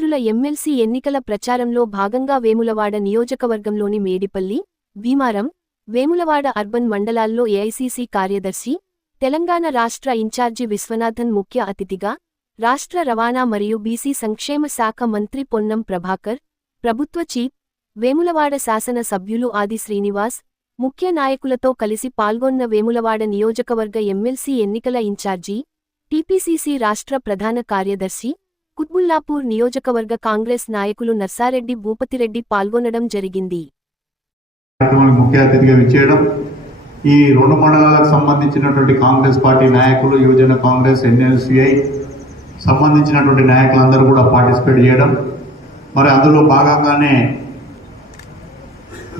పట్టభద్రుల ఎమ్మెల్సీ ఎన్నికల ప్రచారంలో భాగంగా వేములవాడ నియోజకవర్గంలోని మేడిపల్లి భీమారం వేములవాడ అర్బన్ మండలాల్లో ఏఐసీసీ కార్యదర్శి తెలంగాణ రాష్ట్ర ఇన్ఛార్జి విశ్వనాథన్ ముఖ్య అతిథిగా రాష్ట్ర రవాణా మరియు బీసీ సంక్షేమ శాఖ మంత్రి పొన్నం ప్రభాకర్ ప్రభుత్వ చీఫ్ వేములవాడ శాసన సభ్యులు ఆది శ్రీనివాస్ ముఖ్య నాయకులతో కలిసి పాల్గొన్న వేములవాడ నియోజకవర్గ ఎమ్మెల్సీ ఎన్నికల ఇన్ఛార్జి టీపీసీసీ రాష్ట్ర ప్రధాన కార్యదర్శి కుత్బుల్లాపూర్ నియోజకవర్గ కాంగ్రెస్ నాయకులు నర్సారెడ్డి భూపతిరెడ్డి పాల్గొనడం జరిగింది. ముఖ్య అతిథిగా విచ్చేయడం ఈ రెండు మండలాలకు సంబంధించినటువంటి కాంగ్రెస్ పార్టీ నాయకులు యువజన కాంగ్రెస్ ఎన్ఎల్సిఐ సంబంధించినటువంటి నాయకులందరూ కూడా పార్టిసిపేట్ చేయడం. మరి అందులో భాగంగానే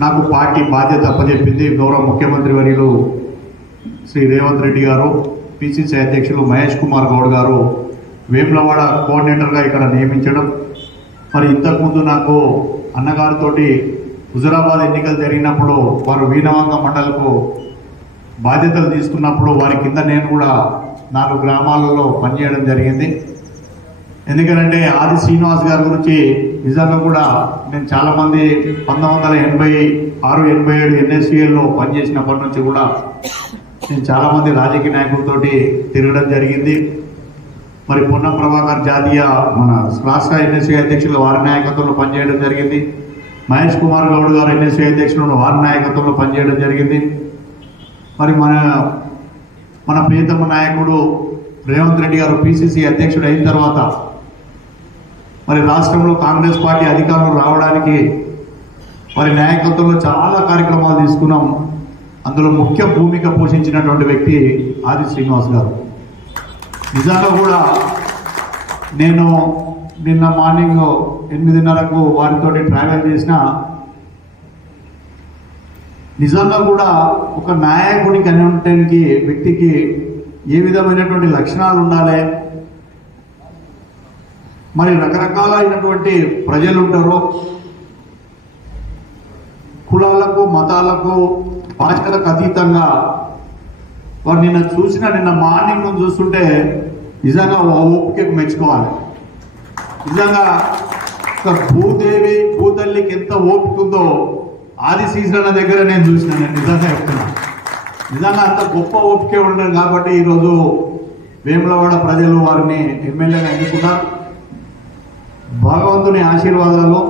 నాకు పార్టీ బాధ్యత అప్పచెప్పింది గౌరవ ముఖ్యమంత్రి వర్యులు శ్రీ రేవంత్ రెడ్డి గారు పిసిసి అధ్యక్షులు మహేష్ కుమార్ గౌడ్ గారు వేములవాడ కోఆర్డినేటర్గా ఇక్కడ నియమించడం. మరి ఇంతకుముందు నాకు అన్నగారితోటి హుజురాబాద్ ఎన్నికలు జరిగినప్పుడు వారు వీణవాంగ మండలకు బాధ్యతలు తీసుకున్నప్పుడు వారి కింద నేను కూడా నాలుగు గ్రామాలలో పనిచేయడం జరిగింది. ఎందుకంటే ఆది శ్రీనివాస్ గారి గురించి నిజంగా కూడా నేను చాలామంది పంతొమ్మిది వందల ఎనభై ఆరు ఎనభై ఏడు ఎన్ఎస్సీఎల్లో పనిచేసినప్పటి నుంచి కూడా నేను చాలామంది రాజకీయ నాయకులతోటి తిరగడం జరిగింది. మరి పొన్నం ప్రభాకర్ జాతీయ మన రాష్ట్ర ఎన్ఎస్సీ అధ్యక్షులు వారి నాయకత్వంలో పనిచేయడం జరిగింది. మహేష్ కుమార్ గౌడ్ గారు ఎన్ఎస్సీ అధ్యక్షులను వారి నాయకత్వంలో పనిచేయడం జరిగింది. మరి మన మన ప్రియతమ నాయకుడు రేవంత్ రెడ్డి గారు పిసిసి అధ్యక్షుడు అయిన తర్వాత మరి రాష్ట్రంలో కాంగ్రెస్ పార్టీ అధికారంలో రావడానికి వారి నాయకత్వంలో చాలా కార్యక్రమాలు తీసుకున్నాం. అందులో ముఖ్య భూమిక పోషించినటువంటి వ్యక్తి ఆది శ్రీనివాస్ గారు. నిజంగా కూడా నేను నిన్న మార్నింగ్ ఎనిమిదిన్నరకు వారితో ట్రావెల్ చేసిన నిజంగా కూడా ఒక నాయకుడికి అనేటువంటి వ్యక్తికి ఏ విధమైనటువంటి లక్షణాలు ఉండాలి? మరి రకరకాలైనటువంటి ప్రజలు ఉంటారు. కులాలకు మతాలకు భాషలకు అతీతంగా వారు నిన్న చూసిన నిన్న మార్నింగ్ నుంచి చూస్తుంటే నిజంగా ఓ ఓపికకు మెచ్చుకోవాలి. నిజంగా ఒక భూదేవి భూతల్లికి ఎంత ఓపిక ఉందో ఆది సీజన్ దగ్గర నేను చూసిన నేను నిజంగా చెప్తున్నా. నిజంగా అంత గొప్ప ఓపిక ఉండదు కాబట్టి ఈరోజు వేములవాడ ప్రజలు వారిని ఎమ్మెల్యేగా ఎన్నుకున్నారు. భగవంతుని ఆశీర్వాదాలు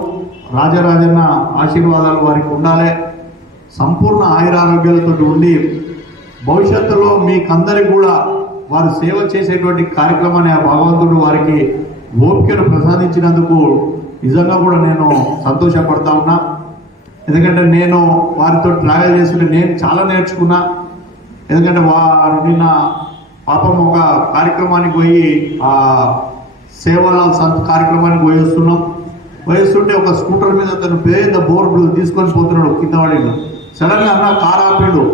రాజరాజన్న ఆశీర్వాదాలు వారికి ఉండాలి. సంపూర్ణ ఆయురారోగ్యాలతో ఉండి భవిష్యత్తులో మీకందరికి కూడా వారు సేవ చేసేటువంటి కార్యక్రమాన్ని ఆ భగవంతుడు వారికి ఓపికను ప్రసాదించినందుకు నిజంగా కూడా నేను సంతోషపడతా ఉన్నా. ఎందుకంటే నేను వారితో ట్రావెల్ చేస్తుంటే నేను చాలా నేర్చుకున్నా. ఎందుకంటే వారు నిన్న పాపం ఒక కార్యక్రమానికి పోయి ఆ సేవలాల్ సంత్ కార్యక్రమానికి పోయి వస్తున్నాం. పోయిస్తుంటే ఒక స్కూటర్ మీద అతను పేద బోర్డు తీసుకొని పోతున్నాడు కింద పడిండు. సడన్గా అన్న కార్ ఆపాడు.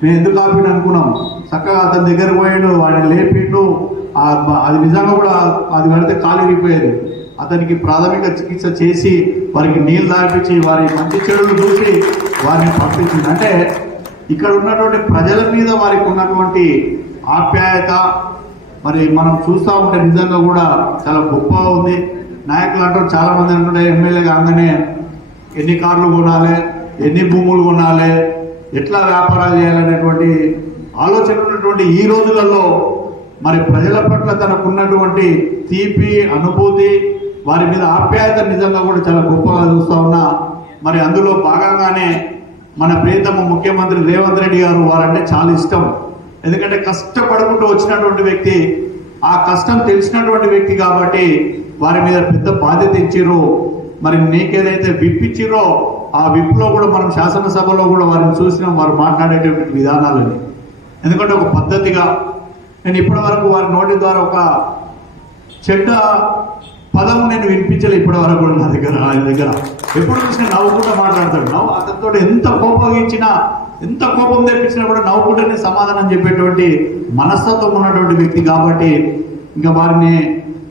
మేము ఎందుకు ఆపిండు అనుకున్నాం చక్కగా అతని దగ్గర పోయాడు వాడిని లేపిండు. అది నిజంగా కూడా అది కడితే కాలు విరిగిపోయేది. అతనికి ప్రాథమిక చికిత్స చేసి వారికి నీళ్ళు తాపించి వారి మంచి చెడులు చూసి వారిని పంపించింది. అంటే ఇక్కడ ఉన్నటువంటి ప్రజల మీద వారికి ఉన్నటువంటి ఆప్యాయత మరి మనం చూస్తూ ఉంటే నిజంగా కూడా చాలా గొప్పగా ఉంది. నాయకులు అంటారు చాలామంది అంటుంటే ఎమ్మెల్యే కాగానే ఎన్ని కార్లు కొనాలి ఎన్ని భూములు కొనాలి ఎట్లా వ్యాపారాలు చేయాలనేటువంటి ఆలోచన ఉన్నటువంటి ఈ రోజులలో మరి ప్రజల పట్ల తనకున్నటువంటి తీపి అనుభూతి వారి మీద ఆప్యాయత నిజంగా కూడా చాలా గొప్పగా చూస్తూ ఉన్నా. మరి అందులో భాగంగానే మన ప్రియతమ ముఖ్యమంత్రి రేవంత్ రెడ్డి గారు వారంటే చాలా ఇష్టం. ఎందుకంటే కష్టపడుకుంటూ వచ్చినటువంటి వ్యక్తి ఆ కష్టం తెలిసినటువంటి వ్యక్తి కాబట్టి వారి మీద పెద్ద బాధ్యత ఇచ్చిర్రు మరి నీకేదైతే విప్పించిరో ఆ విప్లో కూడా మనం శాసనసభలో కూడా వారిని చూసినాం వారు మాట్లాడేటువంటి విధానాలని ఎందుకంటే ఒక పద్ధతిగా నేను ఇప్పటి వరకు వారి నోటి ద్వారా ఒక చెడ్డ పదం నేను వినిపించలే ఇప్పటి వరకు కూడా నా దగ్గర ఆయన దగ్గర. ఎప్పుడు చూసినా నవ్వుకుంటూ మాట్లాడతాడు. నవ్వు అతనితో ఎంత కోపగించినా ఎంత కోపం తెప్పించినా కూడా నవ్వుకుంటేనే సమాధానం చెప్పేటువంటి మనస్తత్వం ఉన్నటువంటి వ్యక్తి కాబట్టి ఇంకా వారిని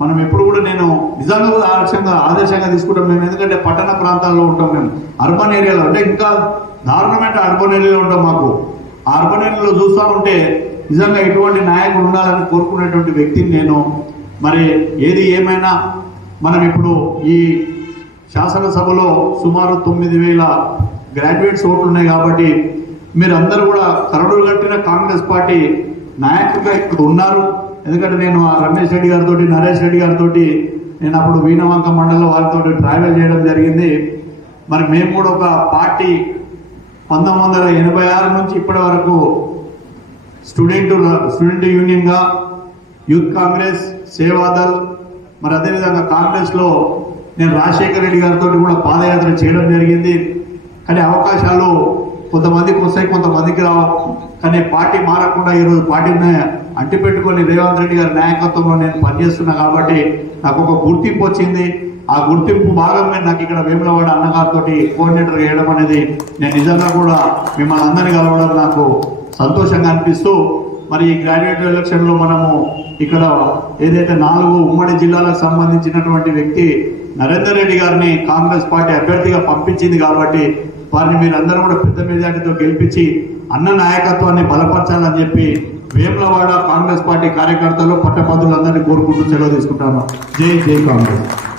మనం ఎప్పుడు కూడా నేను నిజంగా కూడా ఆదర్శంగా ఆదర్శంగా తీసుకుంటాం. మేము ఎందుకంటే పట్టణ ప్రాంతాల్లో ఉంటాం మేము. అర్బన్ ఏరియాలో అంటే ఇంకా దారుణమైన అర్బన్ ఏరియాలో ఉంటాం మాకు. ఆ అర్బన్ ఏరియాలో చూస్తూ ఉంటే నిజంగా ఇటువంటి నాయకులు ఉండాలని కోరుకునేటువంటి వ్యక్తిని నేను. మరి ఏది ఏమైనా మనం ఇప్పుడు ఈ శాసనసభలో సుమారు తొమ్మిది వేల గ్రాడ్యుయేట్స్ ఓట్లు ఉన్నాయి కాబట్టి మీరందరూ కూడా కరడులు కట్టిన కాంగ్రెస్ పార్టీ నాయకులుగా ఇక్కడ ఉన్నారు. ఎందుకంటే నేను ఆ రమేష్ రెడ్డి గారితో నరేష్ రెడ్డి గారితో నేను అప్పుడు వీణవంక మండలం వారితో ట్రావెల్ చేయడం జరిగింది. మరి మేము కూడా ఒక పార్టీ పంతొమ్మిది వందల ఎనభై ఆరు నుంచి ఇప్పటి వరకు స్టూడెంట్ స్టూడెంట్ యూనియన్గా యూత్ కాంగ్రెస్ సేవాదల్ మరి అదేవిధంగా కాంగ్రెస్లో నేను రాజశేఖర రెడ్డి గారితో కూడా పాదయాత్ర చేయడం జరిగింది. కానీ అవకాశాలు కొంతమందికి వస్తాయి కొంతమందికి రావు కానీ పార్టీ మారకుండా ఈరోజు పార్టీని అంటిపెట్టుకొని రేవంత్ రెడ్డి గారి నాయకత్వంలో నేను పనిచేస్తున్నా కాబట్టి నాకు ఒక గుర్తింపు వచ్చింది. ఆ గుర్తింపు భాగంగా నాకు ఇక్కడ వేములవాడ అన్నగారితో కోఆర్డినేటర్ వేయడం అనేది నేను నిజంగా కూడా మిమ్మల్ని అందరినీ కలవడం నాకు సంతోషంగా అనిపిస్తూ మరి ఈ గ్రాడ్యుయేట్ ఎలక్షన్లో మనము ఇక్కడ ఏదైతే నాలుగు ఉమ్మడి జిల్లాలకు సంబంధించినటువంటి వ్యక్తి నరేందర్ రెడ్డి గారిని కాంగ్రెస్ పార్టీ అభ్యర్థిగా పంపించింది కాబట్టి వారిని మీరందరూ కూడా పెద్ద మెజార్టీతో గెలిపించి అన్న నాయకత్వాన్ని బలపరచాలని చెప్పి వేములవాడ కాంగ్రెస్ పార్టీ కార్యకర్తలు పట్టభద్రులందరినీ కోరుకుంటూ సెలవు తీసుకుంటాను. జై జై కాంగ్రెస్.